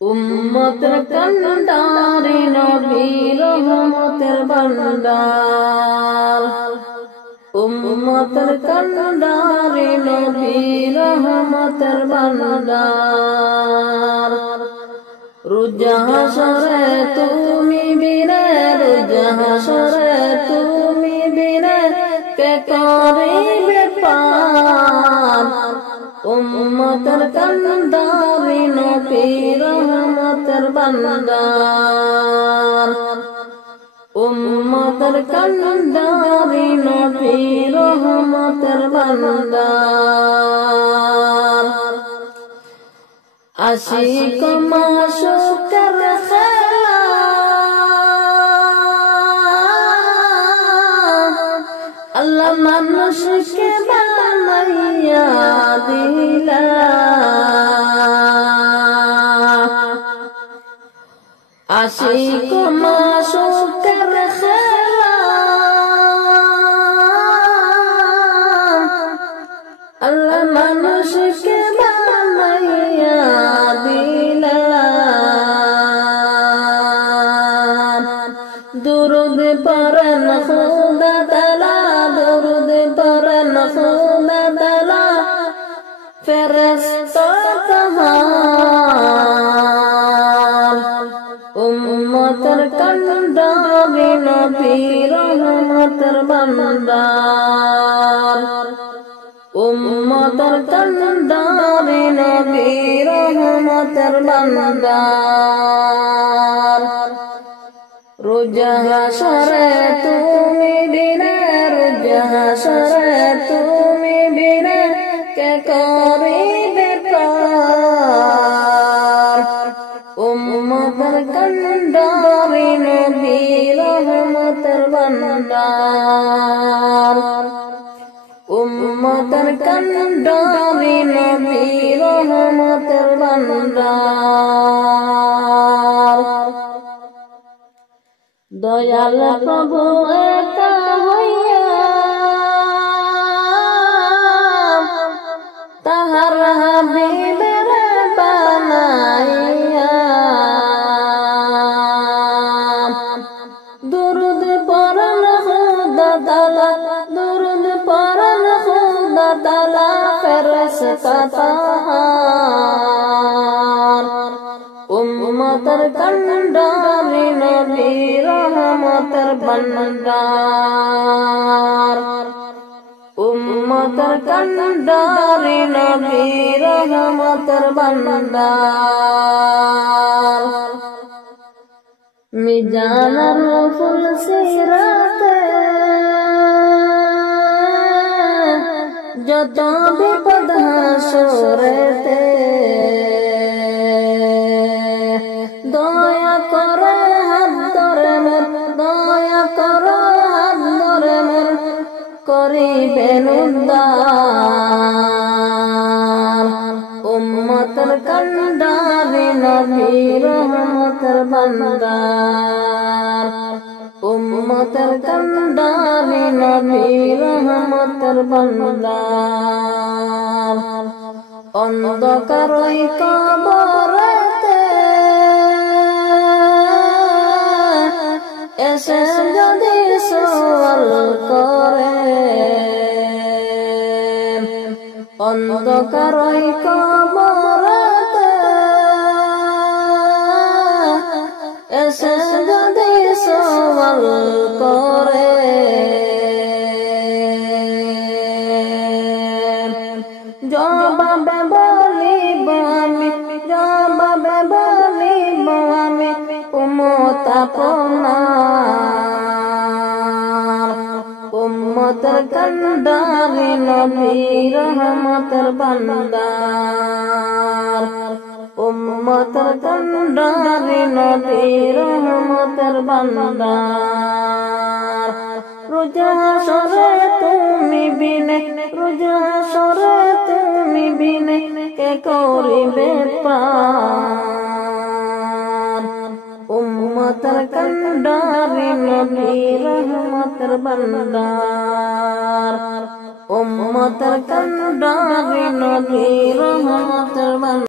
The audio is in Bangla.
উম্মতের কান্ডারি নবী রহমতের ভান্ডার। উম্মতের কান্ডারি নবী রহমতের ভান্ডার। রোজা হাসরে তুমি বিনে, রোজা হাসরে তুমি বিনে কে করিবে পার। উম্মতের কান্ডারি নবী রহমতের ভান্ডার। উম্মতের কান্ডারি নবী রহমতের ভান্ডার। আশিক মাশুকের খেলা, আল্লাহ মানুষকে বানাইয়া দিলা। আশিক মাশুকের খেলা, আল্লাহ মানুষকে বানাইয়া দিলা। দুরুদ পড়েন খুদা তাআলা, দুরুদ পড়েন খুদা তাআলা, ফেরেশতা তাহার। উম্মতের কান্ডারি নবী রহমতের ভান্ডার। উম্মতের কান্ডারি নবী রহমতের ভান্ডার। রোজা হাসরে তুমি বিনে, রোজা হাসরে তুমি বিনে কে করিবে পার। উম্মতের কান্ডারি নবী রহমতের ভান্ডার। উম্মতের কান্ডারি নবী রহমতের ভান্ডার। দয়াল প্রভু একা হইয়া তাহার হাবিবের বানাইয়া। দুরুদ পড়েন খুদা তাআলা, দুরুদ পড়েন খুদা তাআলা, ফেরেশতা তাহার। উম্মতের কান্ডারি নবী রহমতের ভান্ডার। উম্মতের কান্ডারি নবী রহমতের ভান্ডার। মিজানুর ফুল সিরাতে যত বিপদ হাসরেতে, দয়া করে হাত ধরে মোর, দয়া করে হাত ধরে মোর, করিবেন উদ্ধার। উম্মতের কান্ডারি নবী রহমতের ভান্ডার। উম্মতের কান্ডারি নবী রহমতের ভান্ডার। অন্ধকার ওই কবরেতে এসে যদি সওয়াল করে, অন্ধকার ওই কবরেতে এসে যদি সওয়াল করে, জবাবে বলিব আমি, জবাবে বলিব আমি উম্মত আপনার। উম্মতের কান্ডারি নবী রহমতের ভান্ডার। উম্মতের কান্ডারি নবী রহমতের ভান্ডার। রোজা হাসরে তুমি বিনে, রোজা হাসরে তুমি বিনে কে করিবে পার। উম্মতের কান্ডারি নবী রহমতের ভান্ডার। উম্মতের কান্ডারি নবী রহমতের ভান্ডার।